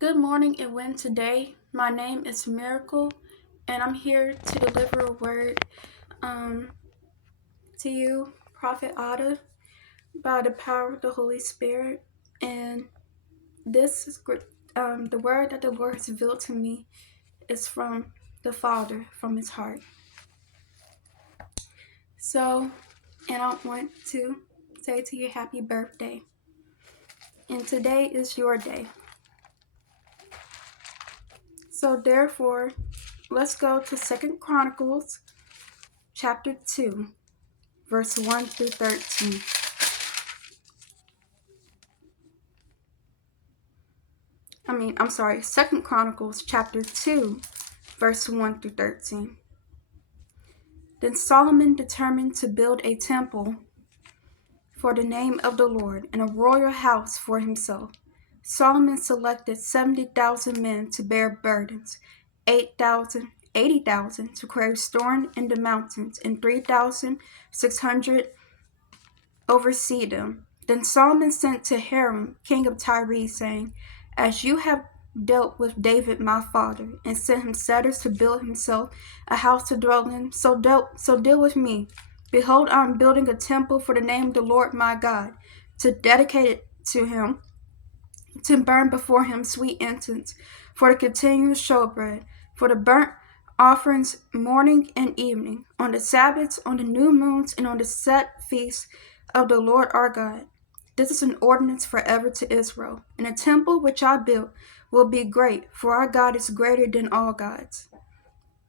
Good morning and win today. My name is Miracle, and I'm here to deliver a word to you, Prophet Adah, by the power of the Holy Spirit. And this is the word that the Lord has revealed to me is from the Father, from His heart. So, and I want to say to you, happy birthday. And today is your day. So therefore, let's go to 2 Chronicles chapter 2. Verse 1 through 13. Second Chronicles chapter 2, verse 1 through 13. Then Solomon determined to build a temple for the name of the Lord and a royal house for himself. Solomon selected 70,000 men to bear burdens, 80,000 to carry stone in the mountains, and 3,600 oversee them. Then Solomon sent to Hiram, king of Tyre, saying, As you have dealt with David my father, and sent him setters to build himself a house to dwell in, so deal with me. Behold, I am building a temple for the name of the Lord my God, to dedicate it to him, to burn before him sweet incense, for the continuous showbread, for the burnt offerings morning and evening, on the Sabbaths, on the new moons, and on the set feasts of the Lord our God. This is an ordinance forever to Israel. And the temple which I built will be great, for our God is greater than all gods.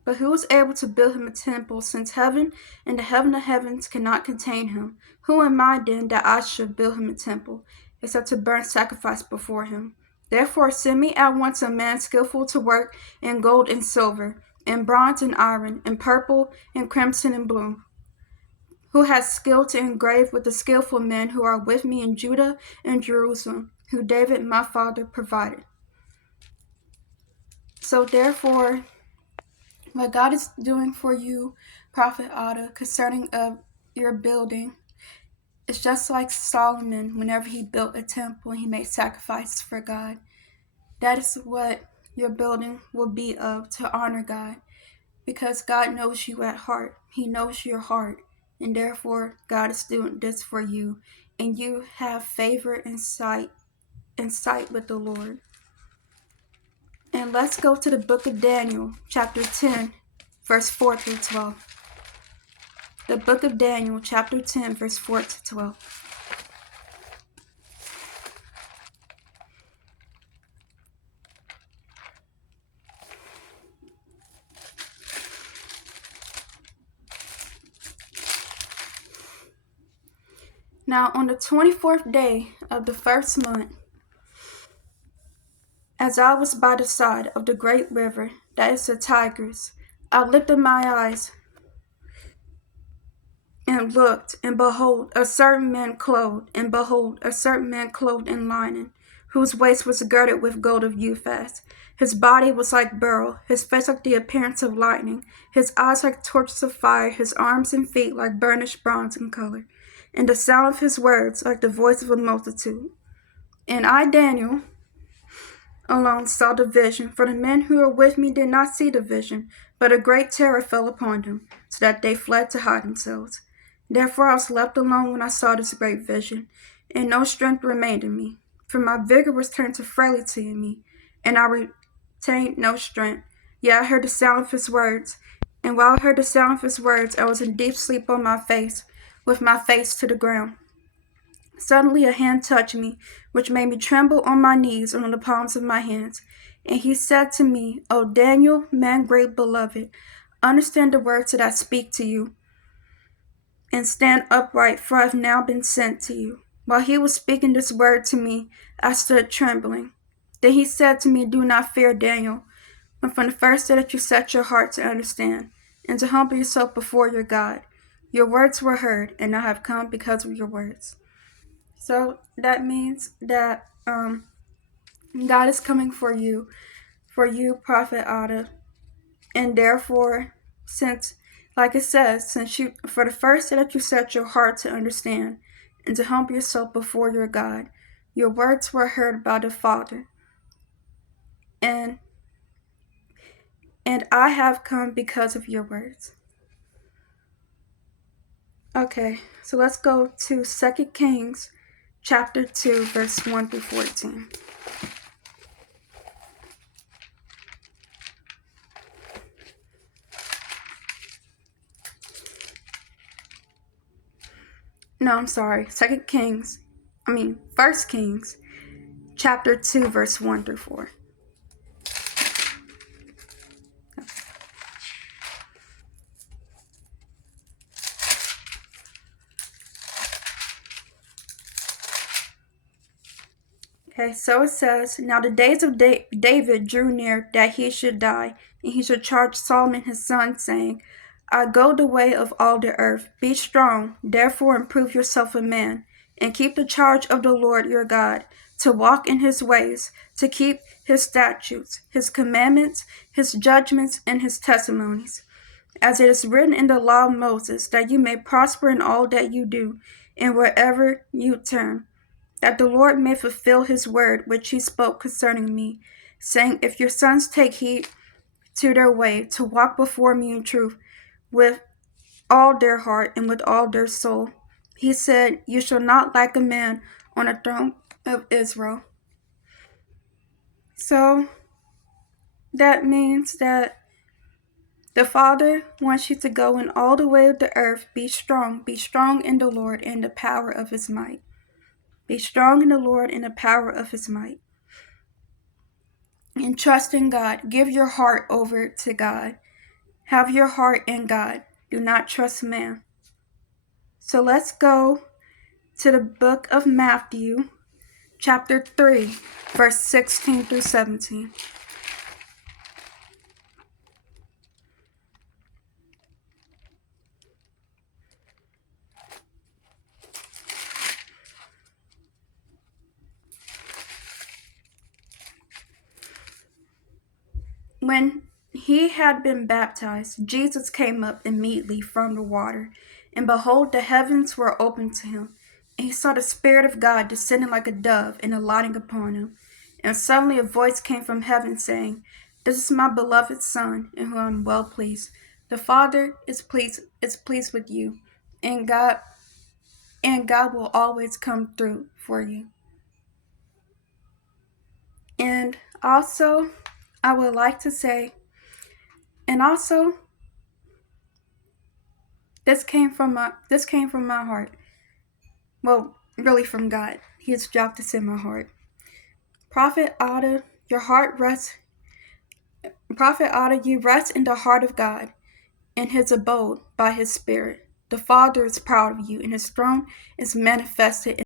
But who is able to build him a temple, since heaven and the heaven of heavens cannot contain him? Who am I then that I should build him a temple, except to burn sacrifice before him? Therefore send me at once a man skillful to work in gold and silver, in bronze and iron, in purple and crimson and blue, who has skill to engrave with the skillful men who are with me in Judah and Jerusalem, who David my father provided. So therefore, what God is doing for you, Prophet Adah, concerning of your building, it's just like Solomon, whenever he built a temple and he made sacrifices for God. That is what your building will be of, to honor God, because God knows you at heart. He knows your heart, and therefore God is doing this for you, and you have favor and sight with the Lord. And let's go to the book of Daniel, chapter 10, verse 4 through 12. The book of Daniel, chapter 10, verse 4 to 12. Now on the 24th day of the first month, as I was by the side of the great river, that is the Tigris, I lifted my eyes and looked, and behold, a certain man clothed in linen, whose waist was girded with gold of Uphaz. His body was like beryl, his face like the appearance of lightning, his eyes like torches of fire, his arms and feet like burnished bronze in color, and the sound of his words like the voice of a multitude. And I, Daniel, alone saw the vision, for the men who were with me did not see the vision, but a great terror fell upon them, so that they fled to hide themselves. Therefore I was left alone when I saw this great vision, and no strength remained in me, for my vigor was turned to frailty in me, and I retained no strength. Yet I heard the sound of his words, and while I heard the sound of his words, I was in deep sleep on my face, with my face to the ground. Suddenly a hand touched me, which made me tremble on my knees and on the palms of my hands. And he said to me, O Daniel, man great beloved, understand the words that I speak to you, and stand upright, for I have now been sent to you. While he was speaking this word to me, I stood trembling. Then he said to me, Do not fear, Daniel, but from the first day that you set your heart to understand, and to humble yourself before your God, your words were heard, and I have come because of your words. So that means that God is coming for you, Prophet Adah. And therefore, since, like it says, for the first day that you set your heart to understand and to humble yourself before your God, your words were heard by the Father. and I have come because of your words. Okay, so let's go to 2 Kings chapter 2, verse 1 through 14. No, I'm sorry. 1 Kings chapter 2, verse 1 through 4. Okay, so it says, Now the days of David drew near that he should die, and he should charge Solomon his son, saying, I go the way of all the earth. Be strong, therefore, and prove yourself a man, and keep the charge of the Lord your God, to walk in his ways, to keep his statutes, his commandments, his judgments, and his testimonies, as it is written in the law of Moses, that you may prosper in all that you do, and wherever you turn, that the Lord may fulfill his word which he spoke concerning me, saying, If your sons take heed to their way, to walk before me in truth, with all their heart and with all their soul. He said, You shall not lack a man on the throne of Israel. So that means that the Father wants you to go in all the way of the earth. Be strong in the Lord and the power of his might. Be strong in the Lord and the power of his might. And trust in God. Give your heart over to God. Have your heart in God. Do not trust man. So let's go to the book of Matthew, chapter 3, verse 16 through 17. When he had been baptized, Jesus came up immediately from the water, and behold, the heavens were opened to him, and he saw the Spirit of God descending like a dove and alighting upon him. And suddenly a voice came from heaven saying, This is my beloved Son, in whom I am well pleased. The Father is pleased with you, and God will always come through for you. And also, I would like to say, and also, this came from my heart. Well, really from God. He has dropped this in my heart. Prophet Adah, you rest in the heart of God, in his abode by his Spirit. The Father is proud of you, and his throne is manifested in